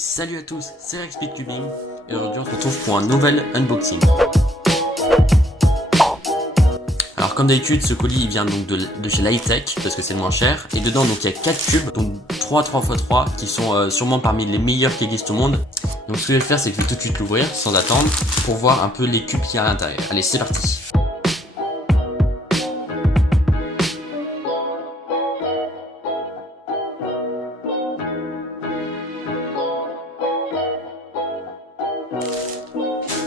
Salut à tous, c'est Rex Speedcubing et aujourd'hui on se retrouve pour un nouvel unboxing. Alors comme d'habitude, ce colis il vient donc de chez Lightech parce que c'est le moins cher. Et dedans donc il y a 4 cubes, donc 3 3x3 qui sont sûrement parmi les meilleurs qui existent au monde. Donc ce que je vais faire c'est que je vais tout de suite l'ouvrir sans attendre pour voir un peu les cubes qu'il y a à l'intérieur. Allez, c'est parti.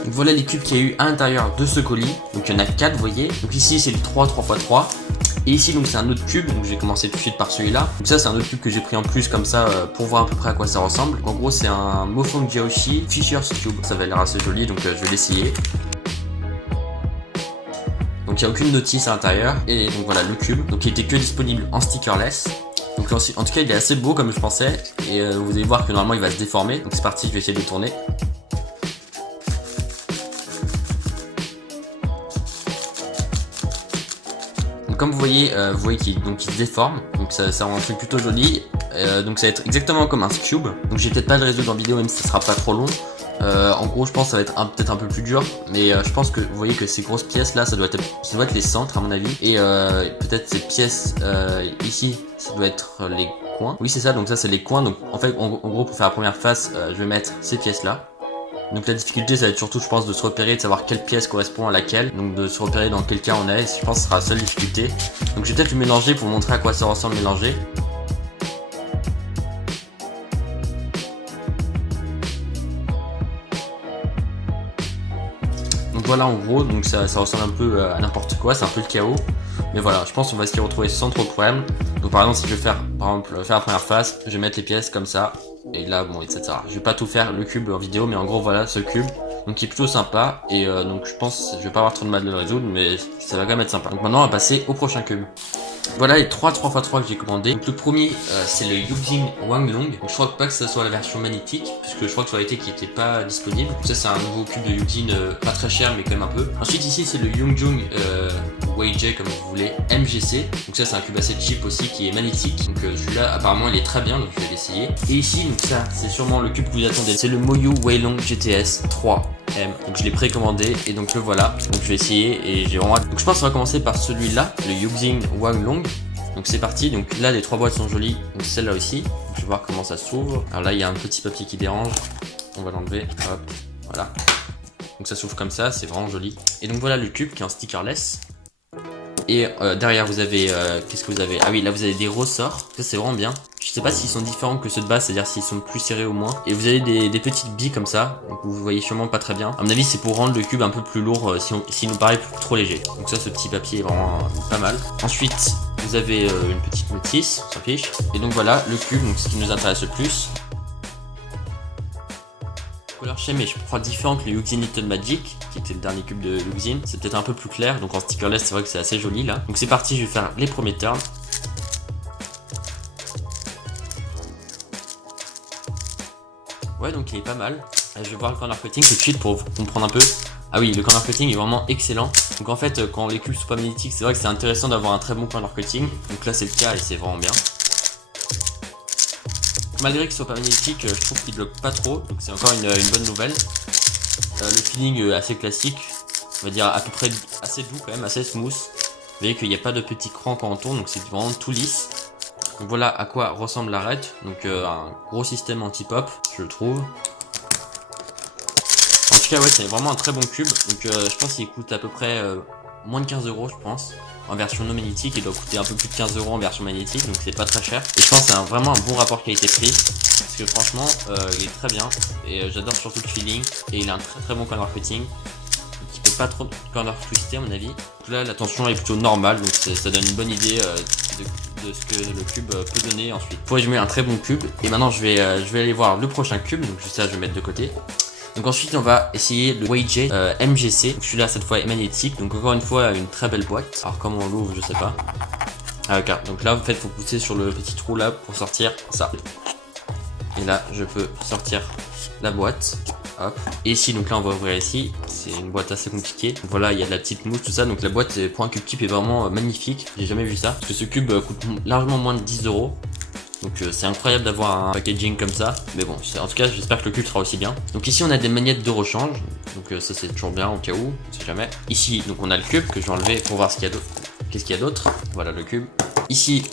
Donc voilà les cubes qu'il y a eu à l'intérieur de ce colis. Donc il y en a 4, vous voyez. Donc ici c'est le 3 3x3. Et ici donc c'est un autre cube. Donc je vais commencer tout de suite par celui-là. Donc ça c'est un autre cube que j'ai pris en plus comme ça pour voir à peu près à quoi ça ressemble. En gros c'est un Mofang Jiaoshi Fisher's Cube. Ça va l'air assez joli donc je vais l'essayer. Donc il n'y a aucune notice à l'intérieur. Et donc voilà le cube. Donc il était que disponible en stickerless. Donc en tout cas il est assez beau comme je pensais. Et vous allez voir que normalement il va se déformer. Donc c'est parti, je vais essayer de le tourner. Comme vous voyez qu'il se déforme, donc ça rend un truc plutôt joli. Donc ça va être exactement comme un cube. Donc j'ai peut-être pas le résoudre en vidéo même si ça sera pas trop long. En gros je pense que ça va être peut-être un peu plus dur, mais je pense que vous voyez que ces grosses pièces là ça doit être les centres à mon avis. Et peut-être ces pièces ici ça doit être les coins. Oui c'est ça, donc ça c'est les coins. Donc en fait en gros pour faire la première face je vais mettre ces pièces là. Donc la difficulté ça va être surtout je pense de se repérer, de savoir quelle pièce correspond à laquelle. Donc de se repérer dans quel cas on est, je pense que ce sera la seule difficulté. Donc je vais peut-être le mélanger pour vous montrer à quoi ça ressemble mélangé. Donc voilà en gros, donc ça ressemble un peu à n'importe quoi, c'est un peu le chaos. Mais voilà, je pense qu'on va s'y retrouver sans trop de problème. Donc par exemple si je vais faire la première face, je vais mettre les pièces comme ça. Et là bon etc. Je vais pas tout faire le cube en vidéo, mais en gros voilà ce cube. Donc il est plutôt sympa. Et donc je pense je vais pas avoir trop de mal de le résoudre, mais ça va quand même être sympa. Donc maintenant on va passer au prochain cube. Voilà les 3 3x3 que j'ai commandé. Donc le premier c'est le Yuxing Wanglong. Donc je crois pas que ça soit la version magnétique, puisque je crois que sur l'été qui était pas disponible. Donc ça c'est un nouveau cube de Yuxing, pas très cher mais quand même un peu. Ensuite ici c'est le Yongjong Weijie comme vous voulez, MGC. Donc ça c'est un cube assez cheap aussi qui est magnétique. Donc celui-là apparemment il est très bien, donc je vais l'essayer. Et ici donc ça c'est sûrement le cube que vous attendez. C'est le Moyu Weilong GTS 3. Donc je l'ai précommandé et donc le voilà. Donc je vais essayer et j'ai vraiment hâte. Donc je pense qu'on va commencer par celui-là, le Yuxing Wanglong. Donc c'est parti. Donc là les 3 boîtes sont jolies. Donc celle-là aussi. Donc, je vais voir comment ça s'ouvre. Alors là il y a un petit papier qui dérange. On va l'enlever. Hop. Voilà. Donc ça s'ouvre comme ça. C'est vraiment joli. Et donc voilà le cube qui est en stickerless. Et derrière vous avez qu'est-ce que vous avez? Ah oui, là vous avez des ressorts. Ça c'est vraiment bien. Je sais pas s'ils sont différents que ceux de base, c'est-à-dire s'ils sont plus serrés au moins. Et vous avez des petites billes comme ça. Donc vous voyez sûrement pas très bien. À mon avis c'est pour rendre le cube un peu plus lourd s'il nous paraît trop léger. Donc ça, ce petit papier est vraiment pas mal. Ensuite vous avez une petite notice, on s'en fiche. Et donc voilà le cube, donc ce qui nous intéresse le plus. Couleur schème est je crois différent que le Yuxing Little Magic qui était le dernier cube de Yuxing. C'est peut-être un peu plus clair, donc en stickerless c'est vrai que c'est assez joli là. Donc c'est parti, je vais faire les premiers turns. Ouais, donc il est pas mal. Je vais voir le corner cutting tout de suite pour comprendre un peu. Ah oui, le corner cutting est vraiment excellent. Donc en fait quand les cubes sont pas magnétiques, c'est vrai que c'est intéressant d'avoir un très bon corner cutting. Donc là c'est le cas et c'est vraiment bien. Malgré qu'il soit pas magnétique, je trouve qu'il bloque pas trop, donc c'est encore une bonne nouvelle. Le feeling assez classique, on va dire à peu près assez doux quand même, assez smooth. Vous voyez qu'il n'y a pas de petits crans quand on tourne, donc c'est vraiment tout lisse. Donc voilà à quoi ressemble l'arête, donc un gros système anti-pop, je le trouve. En tout cas ouais, c'est vraiment un très bon cube, donc je pense qu'il coûte à peu près moins de 15 € je pense. En version non magnétique, il doit coûter un peu plus de 15 € en version magnétique, donc c'est pas très cher. Et je pense que c'est vraiment un bon rapport qualité-prix, parce que franchement, il est très bien. Et j'adore surtout le feeling, et il a un très bon corner cutting, qui peut pas trop corner twister à mon avis. Donc là, la tension est plutôt normale, donc ça donne une bonne idée de ce que le cube peut donner ensuite. Pour résumer, un très bon cube. Et maintenant, je vais aller voir le prochain cube, donc ça, je vais mettre de côté. Donc ensuite on va essayer le Weijie MGC. Celui-là cette fois est magnétique. Donc encore une fois une très belle boîte. Alors comment on l'ouvre je sais pas. Ah ok. Donc là en fait faut pousser sur le petit trou là pour sortir ça. Et là je peux sortir la boîte. Hop. Et ici donc là on va ouvrir ici. C'est une boîte assez compliquée. Donc voilà il y a de la petite mousse tout ça. Donc la boîte pour un cube type est vraiment magnifique. J'ai jamais vu ça. Parce que ce cube coûte largement moins de 10 €. Donc c'est incroyable d'avoir un packaging comme ça. Mais bon, en tout cas j'espère que le cube sera aussi bien. Donc ici on a des manettes de rechange. Donc ça c'est toujours bien au cas où, on sait jamais. Ici donc on a le cube que je vais enlever pour voir ce qu'il y a d'autre. Qu'est-ce qu'il y a d'autre? Voilà le cube. Ici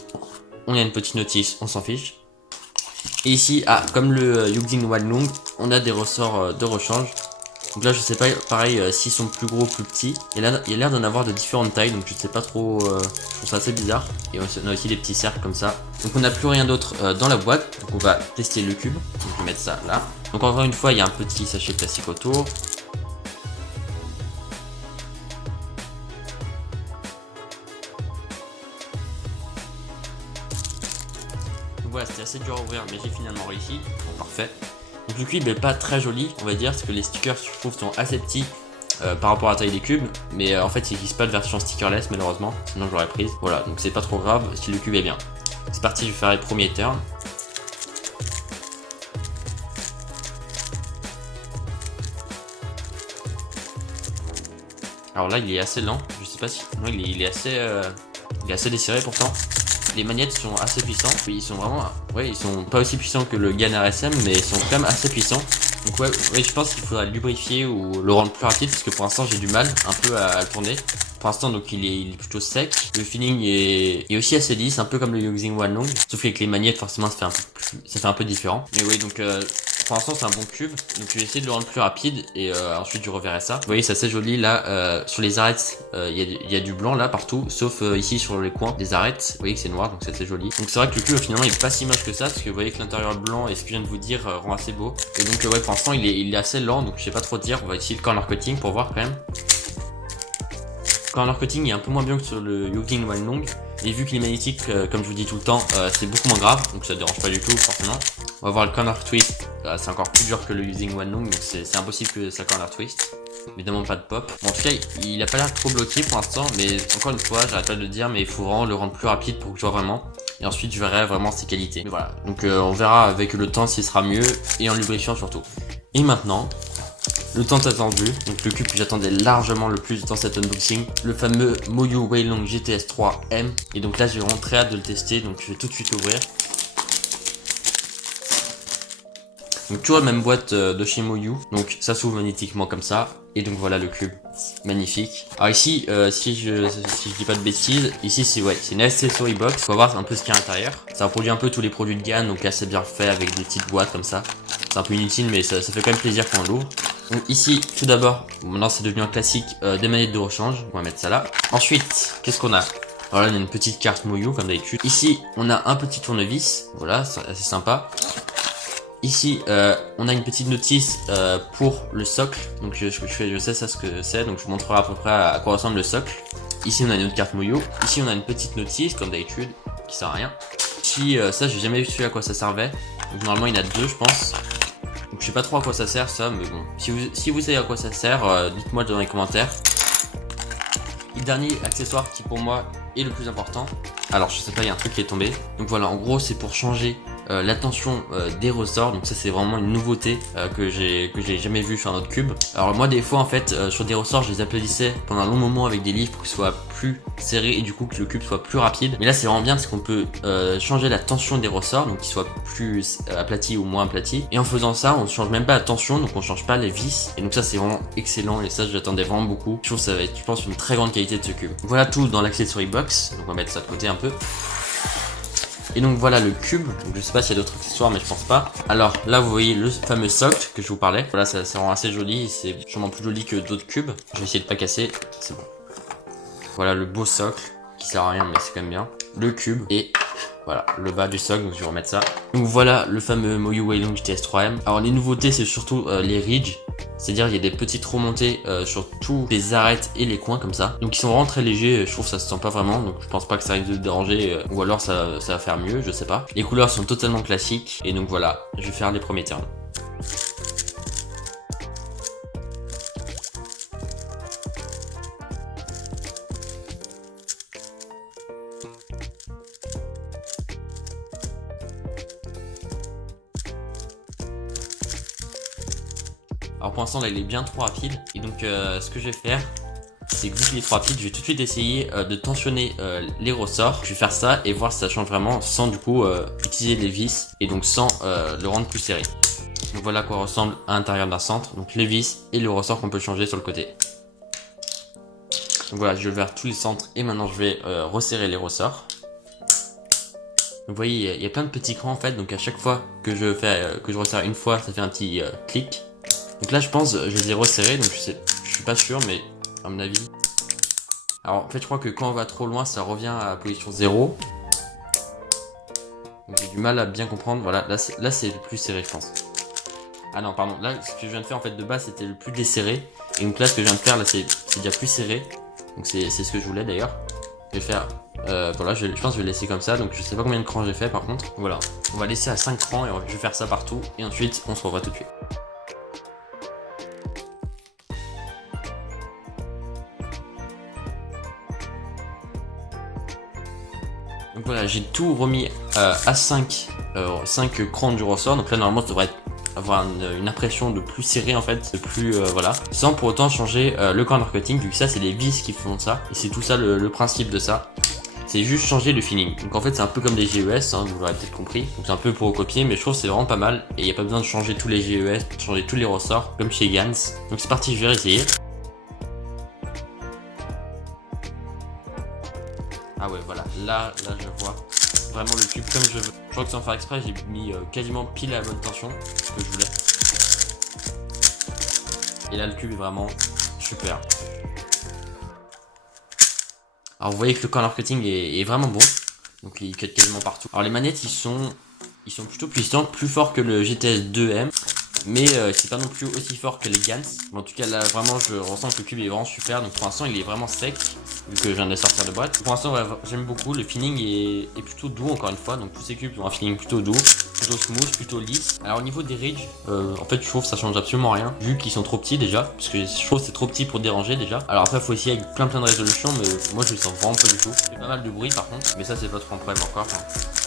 on a une petite notice, on s'en fiche. Et ici, comme le Yugding Wanlong, on a des ressorts de rechange. Donc là je sais pas pareil s'ils sont plus gros ou plus petits. Il y a l'air d'en avoir de différentes tailles, donc je sais pas trop, je trouve ça assez bizarre. Et on a aussi des petits cercles comme ça. Donc on n'a plus rien d'autre dans la boîte, donc on va tester le cube. Donc je vais mettre ça là. Donc encore une fois il y a un petit sachet plastique autour. Donc voilà, c'était assez dur à ouvrir mais j'ai finalement réussi. Bon, parfait. Donc le cube est pas très joli on va dire, parce que les stickers je trouve sont assez petits par rapport à la taille des cubes, mais en fait il n'existe pas de version stickerless malheureusement, sinon j'aurais prise. Voilà, donc c'est pas trop grave si le cube est bien. C'est parti, je vais faire les premiers turns. Alors là il est assez lent, je sais pas si... Non il est assez desserré pourtant. Les manettes sont assez puissantes, ils sont vraiment... Ouais, ils sont pas aussi puissants que le GAN RSM, mais ils sont quand même assez puissants. Donc ouais, je pense qu'il faudra le lubrifier ou le rendre plus rapide, parce que pour l'instant j'ai du mal un peu à le tourner. Pour l'instant donc il est plutôt sec. Le feeling est aussi assez lisse, un peu comme le Yugding Wanlong. Sauf qu'avec les manettes forcément ça fait un peu différent. Mais oui, donc pour l'instant c'est un bon cube, donc je vais essayer de le rendre plus rapide et ensuite je reverrai ça. Vous voyez c'est assez joli là, sur les arêtes il y a du blanc là partout, sauf ici sur les coins des arêtes, vous voyez que c'est noir donc c'est assez joli. Donc c'est vrai que le cube finalement il est pas si moche que ça, parce que vous voyez que l'intérieur blanc et ce que je viens de vous dire rend assez beau. Et donc ouais pour l'instant il est assez lent, donc je sais pas trop dire, on va essayer le corner cutting pour voir quand même. Corner cutting est un peu moins bien que sur le Yugding Wanlong, et vu qu'il est magnétique comme je vous dis tout le temps, c'est beaucoup moins grave, donc ça dérange pas du tout forcément. On va voir le corner twist, c'est encore plus dur que le Yugding Wanlong, donc c'est impossible que ça corner twist. Évidemment pas de pop. Bon, en tout cas il a pas l'air trop bloqué pour l'instant, mais encore une fois j'arrête pas de le dire, mais il faut vraiment le rendre plus rapide pour que je vois vraiment. Et ensuite je verrai vraiment ses qualités. Mais voilà, donc on verra avec le temps s'il sera mieux, et en lubrifiant surtout. Et maintenant, le temps attendu, donc le cube que j'attendais largement le plus dans cet unboxing, le fameux Moyu Weilong GTS 3M. Et donc là j'ai vraiment très hâte de le tester, donc je vais tout de suite ouvrir. Donc toujours la même boîte de chez Moyu, donc ça s'ouvre magnétiquement comme ça. Et donc voilà le cube, magnifique. Alors ici, si je dis pas de bêtises, ici c'est une accessory box. On va voir un peu ce qu'il y a à l'intérieur. Ça reproduit un peu tous les produits de GAN, donc assez bien fait avec des petites boîtes comme ça. C'est un peu inutile mais ça fait quand même plaisir quand on l'ouvre. Donc ici, tout d'abord, maintenant c'est devenu un classique, des manettes de rechange. On va mettre ça là. Ensuite, qu'est-ce qu'on a? Alors là, on a une petite carte Moyu comme d'habitude. Ici, on a un petit tournevis. Voilà, c'est assez sympa. Ici, on a une petite notice pour le socle. Donc je sais ça ce que c'est. Donc je vous montrerai à peu près à quoi ressemble le socle. Ici, on a une autre carte Moyu. Ici, on a une petite notice comme d'habitude qui sert à rien. Ici, ça, j'ai jamais su à quoi ça servait. Donc normalement, il y en a deux, je pense. Donc je sais pas trop à quoi ça sert ça, mais bon. Si vous savez à quoi ça sert, dites-moi dans les commentaires. Et dernier accessoire qui pour moi est le plus important. Alors je sais pas, il y a un truc qui est tombé. Donc voilà, en gros c'est pour changer la tension des ressorts. Donc ça c'est vraiment une nouveauté que j'ai jamais vu sur un autre cube. Alors moi des fois en fait sur des ressorts je les applaudissais pendant un long moment avec des livres pour que ce soit plus serré et du coup que le cube soit plus rapide. Mais là c'est vraiment bien parce qu'on peut changer la tension des ressorts, donc qu'ils soient plus aplatis ou moins aplatis. Et en faisant ça on ne change même pas la tension, donc on change pas les vis. Et donc ça c'est vraiment excellent et ça j'attendais vraiment beaucoup. Je trouve que ça va être je pense une très grande qualité de ce cube. Voilà tout dans l'accessory box, donc on va mettre ça de côté un peu. Et donc voilà le cube, donc je sais pas s'il y a d'autres accessoires mais je pense pas. Alors là vous voyez le fameux socle que je vous parlais. Voilà ça rend assez joli, c'est sûrement plus joli que d'autres cubes. Je vais essayer de pas casser, c'est bon. Voilà le beau socle qui sert à rien mais c'est quand même bien. Le cube et voilà le bas du socle, donc je vais remettre ça. Donc voilà le fameux Moyu Weilong GTS 3M. Alors les nouveautés c'est surtout les ridges. C'est-à-dire il y a des petites remontées sur tous les arêtes et les coins comme ça. Donc ils sont vraiment très légers, je trouve que ça se sent pas vraiment. Donc je pense pas que ça risque de déranger ou alors ça va faire mieux, je sais pas. Les couleurs sont totalement classiques et donc voilà, je vais faire les premiers turns. Alors pour l'instant là il est bien trop rapide et donc ce que je vais faire c'est que vu qu'il est trop rapide, je vais tout de suite essayer de tensionner les ressorts. Je vais faire ça et voir si ça change vraiment sans du coup utiliser les vis et donc sans le rendre plus serré. Donc voilà à quoi ressemble à l'intérieur d'un centre. Donc les vis et le ressort qu'on peut changer sur le côté. Donc voilà, je vais vers tous les centres et maintenant je vais resserrer les ressorts. Vous voyez, il y a plein de petits crans en fait, donc à chaque fois que je resserre une fois, ça fait un petit clic. Donc là je pense, je les ai resserrés, donc je suis pas sûr, mais à mon avis. Alors en fait je crois que quand on va trop loin, ça revient à la position 0. Donc j'ai du mal à bien comprendre, voilà, là c'est le plus serré je pense. Ah non pardon, là ce que je viens de faire en fait de base c'était le plus desserré. Et donc là ce que je viens de faire là c'est déjà plus serré. Donc c'est ce que je voulais d'ailleurs. Je vais faire, voilà, je pense que je vais laisser comme ça. Donc je sais pas combien de crans j'ai fait par contre. Voilà, on va laisser à 5 crans et je vais faire ça partout. Et ensuite on se revoit tout de suite. Donc voilà, j'ai tout remis à 5 crans du ressort. Donc là normalement ça devrait avoir une impression de plus serré en fait, de plus voilà, sans pour autant changer le corner cutting, vu que ça c'est les vis qui font ça, et c'est tout ça le principe de ça, c'est juste changer le feeling. Donc en fait c'est un peu comme des GES, hein, vous l'aurez peut-être compris, donc c'est un peu pour copier, mais je trouve que c'est vraiment pas mal, et il n'y a pas besoin de changer tous les GES, de changer tous les ressorts, comme chez Gans. Donc c'est parti, je vais essayer. Ah ouais voilà, là je vois vraiment le cube comme je veux. Je crois que sans faire exprès j'ai mis quasiment pile à la bonne tension, ce que je voulais. Et là le cube est vraiment super. Alors vous voyez que le corner cutting est vraiment bon. Donc il cut quasiment partout. Alors les manettes ils sont plutôt puissantes, plus forts que le GTS 2M. Mais c'est pas non plus aussi fort que les Gans. Mais en tout cas là vraiment je ressens que le cube est vraiment super. Donc pour l'instant il est vraiment sec, vu que je viens de le sortir de boîte. Pour l'instant ouais, j'aime beaucoup, le feeling est plutôt doux encore une fois. Donc tous ces cubes ont un feeling plutôt doux, plutôt smooth, plutôt lisse. Alors au niveau des ridges, en fait je trouve que ça change absolument rien, vu qu'ils sont trop petits déjà. Parce que je trouve que c'est trop petit pour déranger déjà. Alors après faut essayer avec plein de résolutions, mais moi je le sens vraiment pas du tout. Il fait pas mal de bruit par contre, mais ça c'est pas trop un problème encore.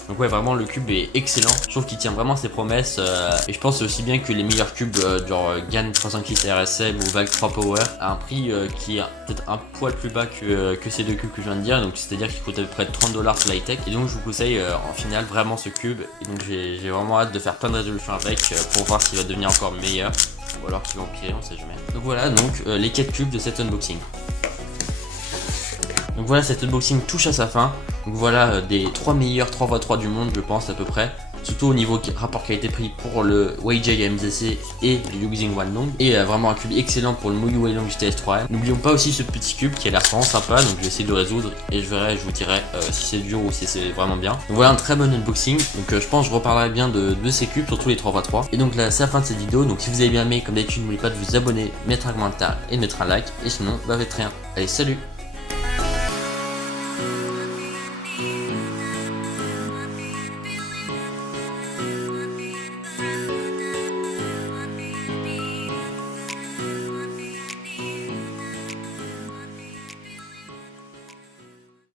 Donc ouais vraiment le cube est excellent. Je trouve qu'il tient vraiment ses promesses et je pense c'est aussi bien que les meilleurs cubes genre GAN 306 RSM ou VAG 3 Power à un prix qui est peut-être un poil plus bas que ces deux cubes que je viens de dire. Donc c'est à dire qu'il coûte à peu près 30 $ sur l'high-tech. Et donc je vous conseille en finale vraiment ce cube. Et donc j'ai vraiment hâte de faire plein de résolutions avec pour voir s'il va devenir encore meilleur. Ou alors qu'il va empirer, on sait jamais. Donc voilà donc les 4 cubes de cet unboxing. Donc voilà, cet unboxing touche à sa fin. Donc voilà des 3 meilleurs 3x3 du monde je pense à peu près. Surtout au niveau rapport qualité-prix pour le Weijia MZC et le Yuxing Wanlong. Et vraiment un cube excellent pour le Muyu Weilong GTS 3M. N'oublions pas aussi ce petit cube qui a l'air vraiment sympa. Donc je vais essayer de le résoudre et je vous dirai si c'est dur ou si c'est vraiment bien. Donc voilà un très bon unboxing. Donc je pense que je reparlerai bien de ces cubes, surtout les 3x3. Et donc là c'est la fin de cette vidéo. Donc si vous avez bien aimé, comme d'habitude n'oubliez pas de vous abonner, mettre un commentaire et de mettre un like. Et sinon bah faites rien. Allez salut!